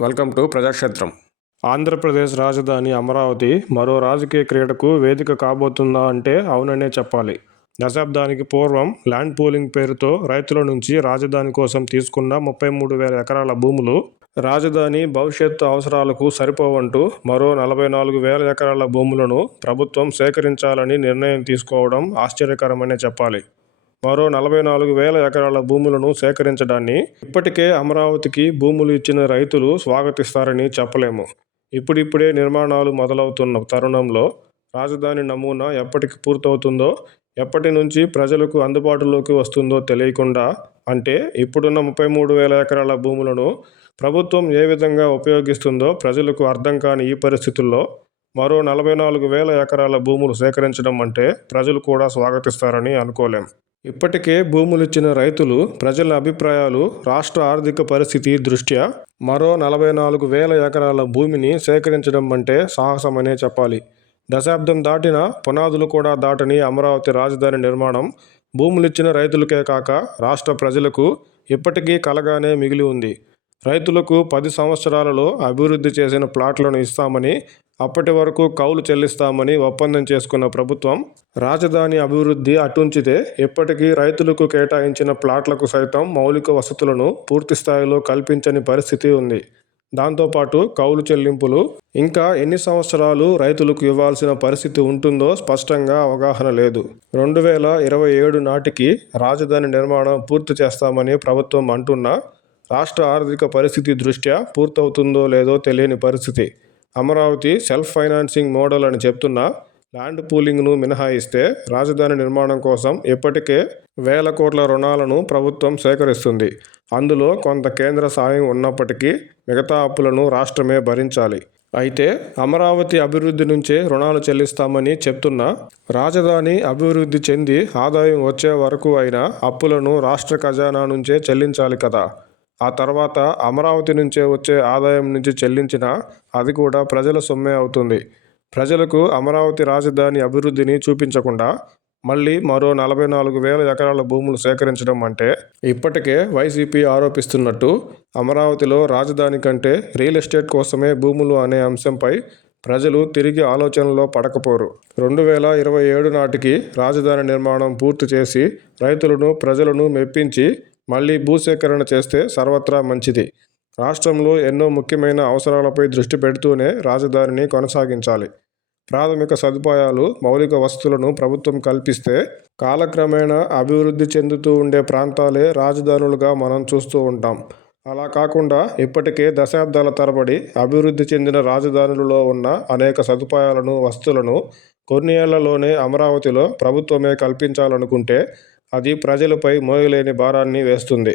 Welcome to ప్రజాక్షేత్రం. Andhra Pradesh రాజధాని అమరావతి మరో రాజకీయ క్రీడకు వేదిక కాబోతుందా అంటే అవుననే చెప్పాలి. దశాబ్దానికి పూర్వం ల్యాండ్ పూలింగ్ పేరుతో రైతుల నుంచి రాజధాని కోసం తీసుకున్న 33,000 ఎకరాల భూములు రాజధాని భవిష్యత్తు అవసరాలకు సరిపోవంటూ మరో 44,000 ఎకరాల భూములను ప్రభుత్వం సేకరించాలని నిర్ణయం తీసుకోవడం ఆశ్చర్యకరమనే చెప్పాలి. మరో 44,000 ఎకరాల భూములను సేకరించడాన్ని ఇప్పటికే అమరావతికి భూములు ఇచ్చిన రైతులు స్వాగతిస్తారని చెప్పలేము. ఇప్పుడిప్పుడే నిర్మాణాలు మొదలవుతున్న తరుణంలో రాజధాని నమూనా ఎప్పటికి పూర్తవుతుందో, ఎప్పటి నుంచి ప్రజలకు అందుబాటులోకి వస్తుందో తెలియకుండా, అంటే ఇప్పుడున్న 33,000 ఎకరాల భూములను ప్రభుత్వం ఏ విధంగా ఉపయోగిస్తుందో ప్రజలకు అర్థం కాని ఈ పరిస్థితుల్లో మరో 44,000 ఎకరాల భూములు సేకరించడం అంటే ప్రజలు కూడా స్వాగతిస్తారని అనుకోలేం. ఇప్పటికే భూములిచ్చిన రైతులు, ప్రజల అభిప్రాయాలు, రాష్ట్ర ఆర్థిక పరిస్థితి దృష్ట్యా మరో 44,000 ఎకరాల భూమిని సేకరించడం అంటే సాహసమనే చెప్పాలి. దశాబ్దం దాటిన, పునాదులు కూడా దాటని అమరావతి రాజధాని నిర్మాణం భూములిచ్చిన రైతులకే కాక రాష్ట్ర ప్రజలకు ఇప్పటికీ కలగానే మిగిలి ఉంది. రైతులకు 10 సంవత్సరాలలో అభివృద్ధి చేసిన ప్లాట్లను ఇస్తామని, అప్పటి వరకు కౌలు చెల్లిస్తామని ఒప్పందం చేసుకున్న ప్రభుత్వం రాజధాని అభివృద్ధి అటుంచితే ఇప్పటికీ రైతులకు కేటాయించిన ప్లాట్లకు సైతం మౌలిక వసతులను పూర్తిస్థాయిలో కల్పించని పరిస్థితి ఉంది. దాంతోపాటు కౌలు చెల్లింపులు ఇంకా ఎన్ని సంవత్సరాలు రైతులకు ఇవ్వాల్సిన పరిస్థితి ఉంటుందో స్పష్టంగా అవగాహన లేదు. 2027 నాటికి రాజధాని నిర్మాణం పూర్తి చేస్తామని ప్రభుత్వం అంటున్నా రాష్ట్ర ఆర్థిక పరిస్థితి దృష్ట్యా పూర్తవుతుందో లేదో తెలియని పరిస్థితి. అమరావతి సెల్ఫ్ ఫైనాన్సింగ్ మోడల్ అని చెప్తున్నా ల్యాండ్ పూలింగ్ను మినహాయిస్తే రాజధాని నిర్మాణం కోసం ఇప్పటికే వేల కోట్ల రుణాలను ప్రభుత్వం సేకరిస్తుంది. అందులో కొంత కేంద్ర సాయం ఉన్నప్పటికీ మిగతా అప్పులను రాష్ట్రమే భరించాలి. అయితే అమరావతి అభివృద్ధి నుంచే రుణాలు చెల్లిస్తామని చెప్తున్నా రాజధాని అభివృద్ధి చెంది ఆదాయం వచ్చే వరకు అయినా అప్పులను రాష్ట్ర ఖజానా నుంచే చెల్లించాలి కదా. ఆ తర్వాత అమరావతి నుంచే వచ్చే ఆదాయం నుంచి చెల్లించినా అది కూడా ప్రజల సొమ్మే అవుతుంది. ప్రజలకు అమరావతి రాజధాని అభివృద్ధిని చూపించకుండా మళ్ళీ మరో 44,000 ఎకరాల భూములు సేకరించడం అంటే ఇప్పటికే వైసీపీ ఆరోపిస్తున్నట్టు అమరావతిలో రాజధాని కంటే రియల్ ఎస్టేట్ కోసమే భూములు అనే అంశంపై ప్రజలు తిరిగి ఆలోచనలో పడకపోరు. 2027 నాటికి రాజధాని నిర్మాణం పూర్తి చేసి రైతులను, ప్రజలను మెప్పించి మళ్లీ భూసేకరణ చేస్తే సర్వత్రా మంచిది. రాష్ట్రంలో ఎన్నో ముఖ్యమైన అవసరాలపై దృష్టి పెడుతూనే రాజధానిని కొనసాగించాలి. ప్రాథమిక సదుపాయాలు, మౌలిక వసతులను ప్రభుత్వం కల్పిస్తే కాలక్రమేణా అభివృద్ధి చెందుతూ ఉండే ప్రాంతాలే రాజధానులుగా మనం చూస్తూ ఉంటాం. అలా కాకుండా ఇప్పటికే దశాబ్దాల తరబడి అభివృద్ధి చెందిన రాజధానులలో ఉన్న అనేక సదుపాయాలను, వసతులను కొన్ని ఏళ్లలోనే అమరావతిలో ప్రభుత్వమే కల్పించాలనుకుంటే అది ప్రజలపై మోయలేని భారాన్ని వేస్తుంది.